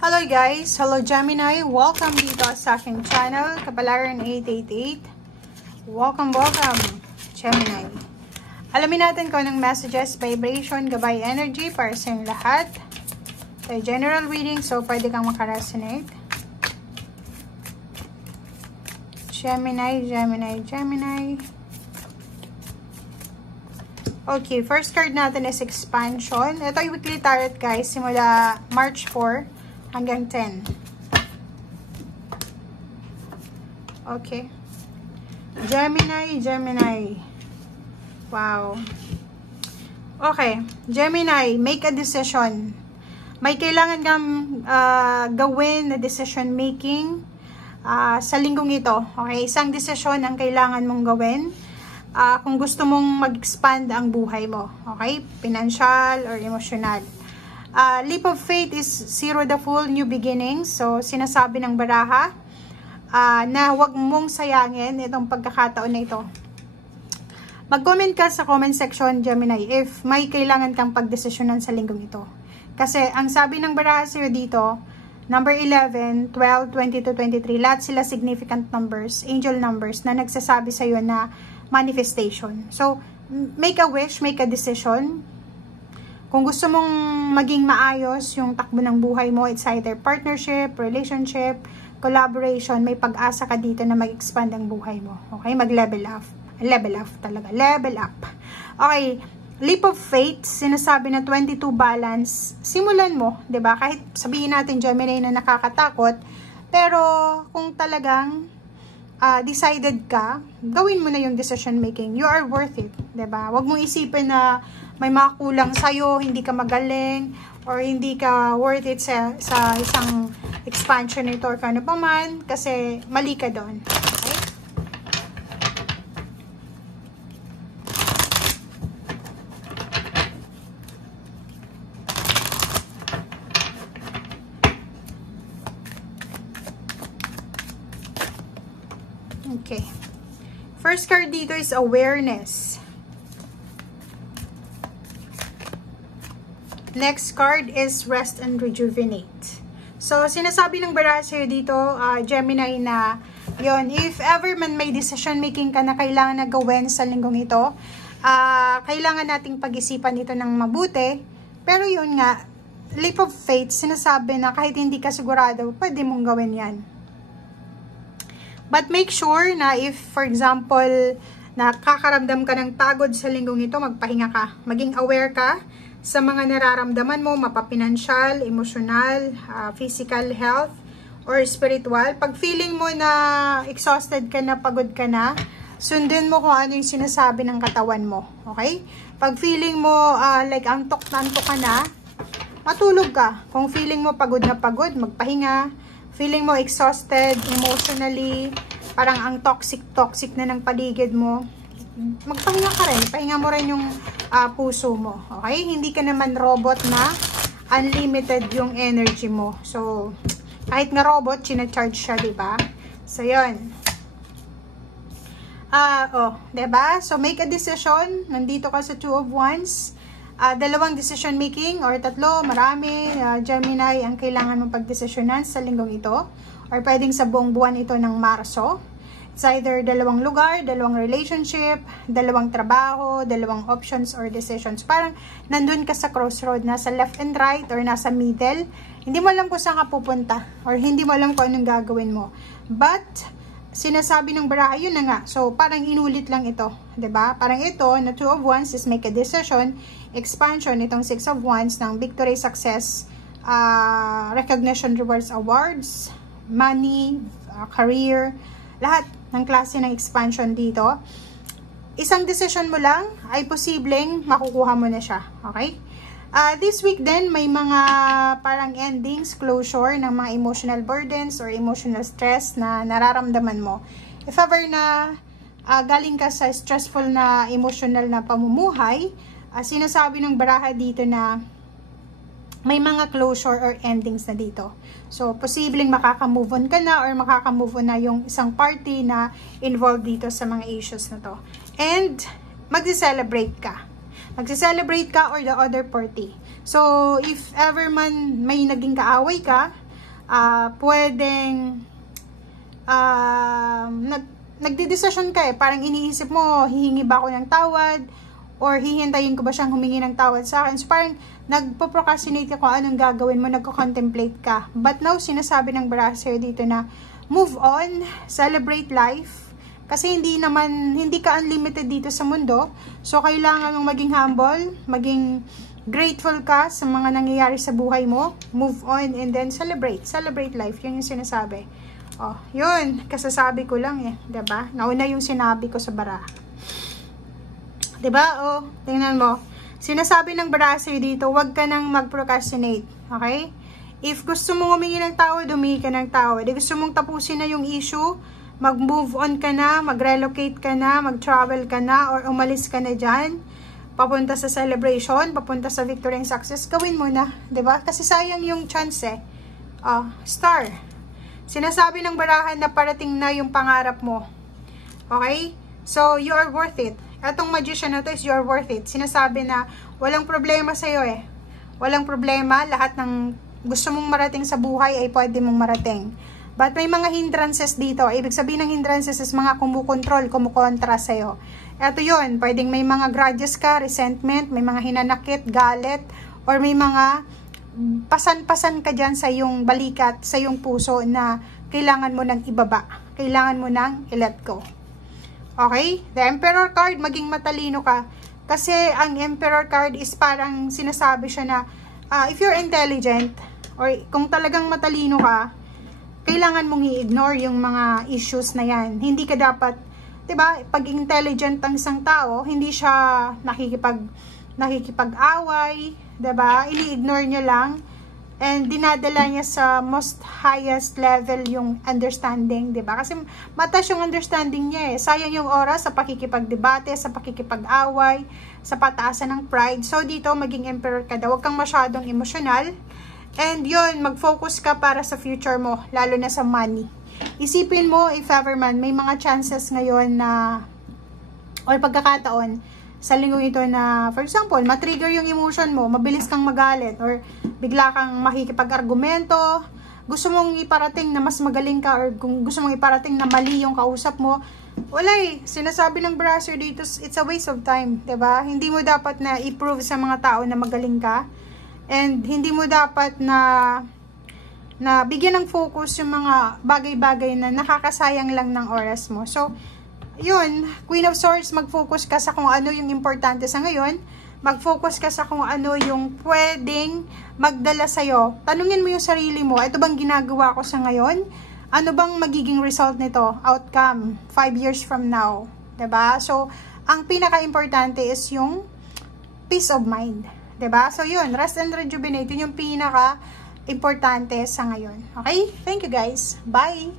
Hello guys! Hello Gemini! Welcome dito sa aking channel, Kapalaran 888. Welcome Gemini. Alamin natin kung anong messages, vibration, gabay energy para sa inyong lahat. So, general reading, so pwede kang makaresonate. Gemini. Okay, first card natin is expansion. Ito ay weekly tarot guys, simula March 4 hanggang 10. Okay. Gemini. Wow. Okay. Gemini, make a decision. May kailangan kang gawin na decision making sa linggong ito. Okay? Isang decision ang kailangan mong gawin. Kung gusto mong mag-expand ang buhay mo. Okay? Financial or emotional. Leap of faith is zero the full new beginnings. So, sinasabi ng baraha na huwag mong sayangin itong pagkakataon na ito. Mag-comment ka sa comment section, Gemini, if may kailangan kang pagdesisyonan sa linggong ito. Kasi, ang sabi ng baraha sa'yo dito, number 11, 12, 22, 23, lahat sila significant numbers, angel numbers, na nagsasabi sa'yo na manifestation. So, make a wish, make a decision. Kung gusto mong maging maayos yung takbo ng buhay mo, it's either partnership, relationship, collaboration, may pag-asa ka dito na mag-expand ang buhay mo. Okay? Mag-level up. Level up talaga. Level up. Okay. Leap of faith, sinasabi na 22 balance, simulan mo, 'di ba? Kahit sabihin natin Gemini na nakakatakot, pero kung talagang decided ka, gawin mo na yung decision making. You are worth it, 'di ba? Huwag mong isipin na may mga kulang sa'yo, hindi ka magaling, or hindi ka worth it sa isang expansion nito or kano pa man, kasi mali ka doon. Okay? Okay. First card dito is awareness. Next card is rest and rejuvenate. So, sinasabi ng baraha sa'yo dito, Gemini, na yon, if ever man may decision making ka na kailangan na gawin sa linggong ito, kailangan nating pag-isipan ito ng mabuti. Pero yun nga, leap of faith, sinasabi na kahit hindi ka sigurado, pwede mong gawin yan. But make sure na if, for example, nakakaramdam ka ng pagod sa linggong ito, magpahinga ka. Maging aware ka sa mga nararamdaman mo, mapapinansyal, emosyonal, physical health, or spiritual. Pag feeling mo na exhausted ka na, pagod ka na, sundin mo kung ano yung sinasabi ng katawan mo. Okay? Pag feeling mo like antok na antok ka na, matulog ka. Kung feeling mo pagod na pagod, magpahinga. Feeling mo exhausted emotionally, parang ang toxic na ng paligid mo, magpahinga ka rin. Pahinga mo rin yung puso mo. Okay? Hindi ka naman robot na unlimited yung energy mo. So, kahit nga robot, sinacharge siya, diba? So, yun. Diba? So, make a decision. Nandito ka sa Two of Wands. Dalawang decision making or tatlo, marami, Gemini, ang kailangan mong pagdesisyonan sa linggong ito. Or pwedeng sa buong buwan ito ng Marso. It's either dalawang lugar, dalawang relationship, dalawang trabaho, dalawang options or decisions. Parang nandun ka sa crossroad, nasa left and right or nasa middle. Hindi mo alam kung saan ka pupunta or hindi mo alam kung anong gagawin mo. But, sinasabi ng baraha, yun na nga. So, parang inulit lang ito. 'Di ba? Parang ito, na Two of Wands is make a decision, expansion, itong Six of Wands ng victory, success, recognition, rewards, awards, money, career, lahat ng klase ng expansion dito. Isang decision mo lang ay posibleng makukuha mo na siya. Okay? This week din, may mga parang endings, closure ng mga emotional burdens or emotional stress na nararamdaman mo. If ever na galing ka sa stressful na emotional na pamumuhay, sinasabi ng baraha dito na may mga closure or endings na dito. So, posibleng makaka-move on ka na or makaka-move on na yung isang party na involved dito sa mga issues na to. And, magse-celebrate ka. Magse-celebrate ka or the other party. So, if ever man may naging kaaway ka, pwedeng nagdidesisyon ka parang iniisip mo, hihingi ba ako ng tawad or hihintayin ko ba siyang humingi ng tawad sa akin. So parang nagpo-procrastinate ka kung anong gagawin mo, nagko-contemplate ka. But now, sinasabi ng brasser dito na move on, celebrate life. Kasi hindi ka unlimited dito sa mundo. So kailangan mong maging humble, maging grateful ka sa mga nangyayari sa buhay mo. Move on and then celebrate life. Yun yung sinasabi. Oh, yun, kasasabi ko lang diba? Nauna yung sinabi ko sa bara. Diba? Oh, tingnan mo. Sinasabi ng brasser dito, huwag ka nang mag-procrastinate. Okay? If gusto mong humingi ng tawad, humingi ka ng tawad. If gusto mong tapusin na yung issue, mag-move on ka na, mag-relocate ka na, mag-travel ka na, or umalis ka na dyan, papunta sa celebration, papunta sa victory and success, gawin mo na. Diba? Kasi sayang yung chance Oh, star. Sinasabi ng barahan na parating na yung pangarap mo. Okay? So, you are worth it. Etong magician na to is you are worth it. Sinasabi na walang problema sa'yo Walang problema. Lahat ng gusto mong marating sa buhay ay pwede mong marating. But may mga hindrances dito. Ibig sabihin ng hindrances is mga kumukontrol, kumukontra sa'yo. Eto yun. Pwedeng may mga grudges ka, resentment, may mga hinanakit, galit, or may mga pasan-pasan ka dyan sa iyong balikat, sa iyong puso na kailangan mo nang ibaba. Kailangan mo nang i-let go. Okay? The Emperor card, maging matalino ka. Kasi ang Emperor card is parang sinasabi siya na if you're intelligent or kung talagang matalino ka, kailangan mong i-ignore yung mga issues na yan. Hindi ka dapat, diba, pag intelligent ang isang tao, hindi siya nakikipag-away, diba? Ini-ignore niya lang and dinadala niya sa most highest level yung understanding, diba? Kasi mataas yung understanding niya Sayang yung oras sa pakikipag-debate, sa pakikipag-away, sa pataasan ng pride. So dito, maging emperor ka daw. Huwag kang masyadong emotional. And yun, mag-focus ka para sa future mo, lalo na sa money. Isipin mo, if ever man, may mga chances ngayon na, or pagkakataon, sa linggo ito na, for example, matrigger yung emotion mo, mabilis kang magalit, or bigla kang makikipag-argumento, gusto mong iparating na mas magaling ka, or kung gusto mong iparating na mali yung kausap mo, wala sinasabi ng brasser dito, it's a waste of time, diba? Hindi mo dapat na i-prove sa mga tao na magaling ka, and hindi mo dapat na bigyan ng focus yung mga bagay-bagay na nakakasayang lang ng oras mo. So, yun, Queen of Swords, mag-focus ka sa kung ano yung importante sa ngayon. Mag-focus ka sa kung ano yung pwedeng magdala sa'yo. Tanungin mo yung sarili mo, ito bang ginagawa ko sa ngayon? Ano bang magiging result nito? Outcome, 5 years from now. Diba? So, ang pinaka-importante is yung peace of mind. Diba? So, yun, rest and rejuvenate. Yun yung pinaka-importante sa ngayon. Okay? Thank you guys. Bye!